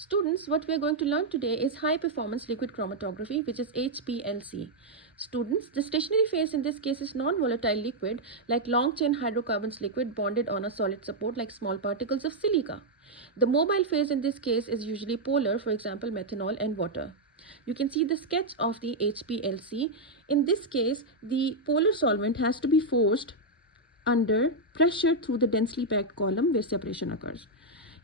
Students, what we are going to learn today is high performance liquid chromatography, which is HPLC. Students, the stationary phase in this case is non-volatile liquid like long chain hydrocarbons liquid bonded on a solid support like small particles of silica. The mobile phase in this case is usually polar, for example methanol and water. You can see the sketch of the HPLC. In this case, the polar solvent has to be forced under pressure through the densely packed column where separation occurs.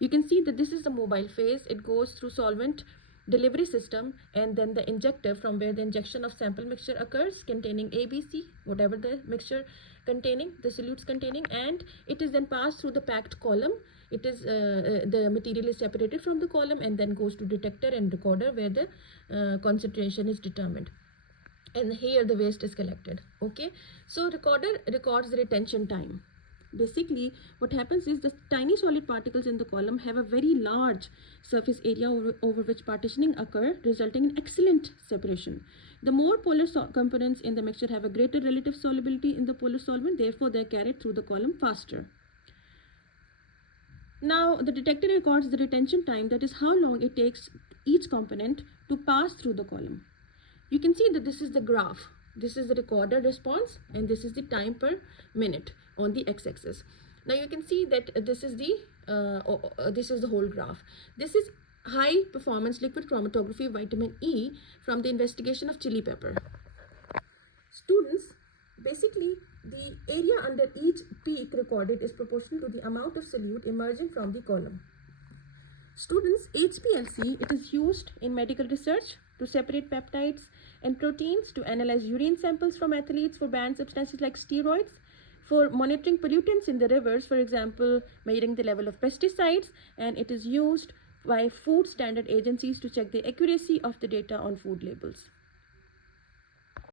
You can see that this is the mobile phase. It goes through solvent delivery system and then the injector from where the injection of sample mixture occurs containing ABC, whatever the mixture containing, the solutes containing, and it is then passed through the packed column. It is the material is separated from the column and then goes to detector and recorder where the concentration is determined. And here the waste is collected. Okay, so recorder records the retention time. Basically, what happens is the tiny solid particles in the column have a very large surface area over which partitioning occur, resulting in excellent separation. The more polar components in the mixture have a greater relative solubility in the polar solvent, therefore they are carried through the column faster. Now, the detector records the retention time, that is how long it takes each component to pass through the column. You can see that this is the graph. This is the recorder response and this is the time per minute on the x-axis. Now you can see that this is the whole graph. This is high performance liquid chromatography vitamin E from the investigation of chili pepper. Students, basically the area under each peak recorded is proportional to the amount of solute emerging from the column. Students, HPLC, it is used in medical research to separate peptides and proteins, to analyze urine samples from athletes for banned substances like steroids, for monitoring pollutants in the rivers, for example, measuring the level of pesticides, and it is used by food standard agencies to check the accuracy of the data on food labels.